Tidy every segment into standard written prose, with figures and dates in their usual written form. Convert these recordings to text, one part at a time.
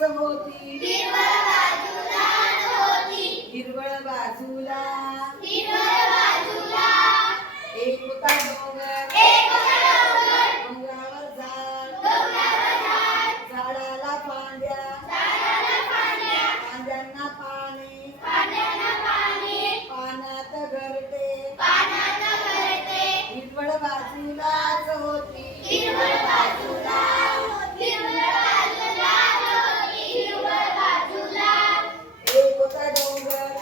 होती हिरवळ बाजूला एक होता डोंगर डोंगरावर झाड झाडाला फांद्या फांद्यांना पाणी पाण्यात घरटे हिरवळ बाजूलाच होती एक होता डोंगर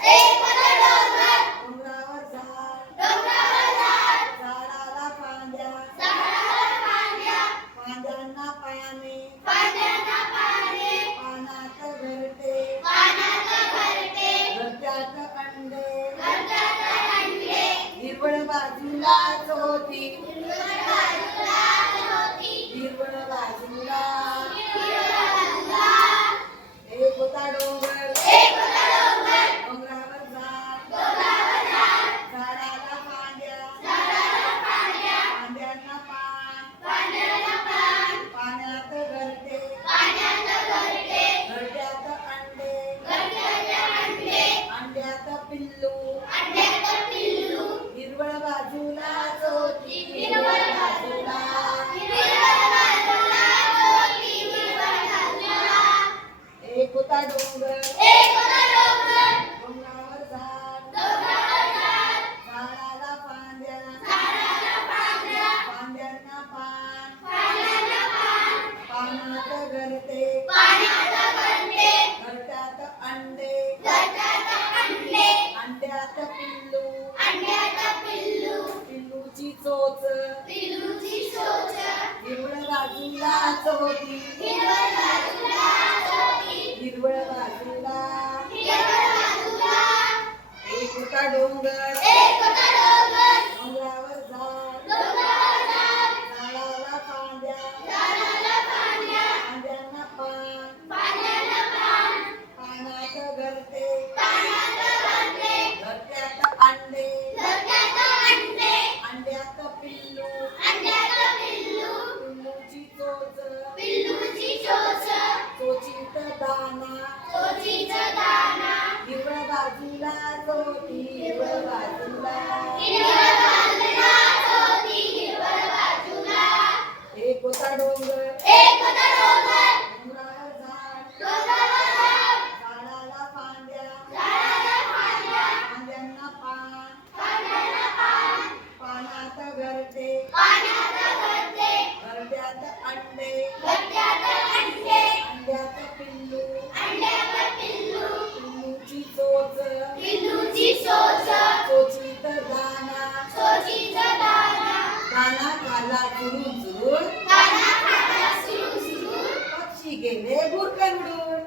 डोंगरावर झाड झाडाला फांद्या फांद्यांना पाणी पाण्यात घरटे घरट्यात अंडे हिरवळ बाजूलाच होती हिरवळ बाजूला एक होता डोंगर डोंगरावर झाड झाडाला फांद्या फांद्यांना पाण्यात घरटे घरट्यात अंडे अंड्यात पिल्लू हिरवळ बाजूलाच होती हिरवळ बाजूला एक होता डोंगर डोंगरावर झाड झाडाला फांद्या फांद्यांना पानात घरटे घरट्यात अंडे अंड्यात पिल्लू पिल्लूची चोच हिरवळ बाजूलाच होती हिरवळ बाजूला एक होता डोंगर डोंगरावर झाड झाडाला फांद्या फांद्यांना पानात घरटे घरट्यात अंडे अंड्यात पिल्लू पिल्लूची चोच चोचीत दाना हिरवळ बाजूलाच होती हिरवळ बाजूला एक होता डोंगर डोंगरावर झाड झाडाला फांद्या फांद्यांना पानात घरटे घरट्यात अंडे अंड्यात पिल्लू पिल्लूची चोच चोचीत दाना दाना खाला चुरून पक्षी गेले बुरकन उडून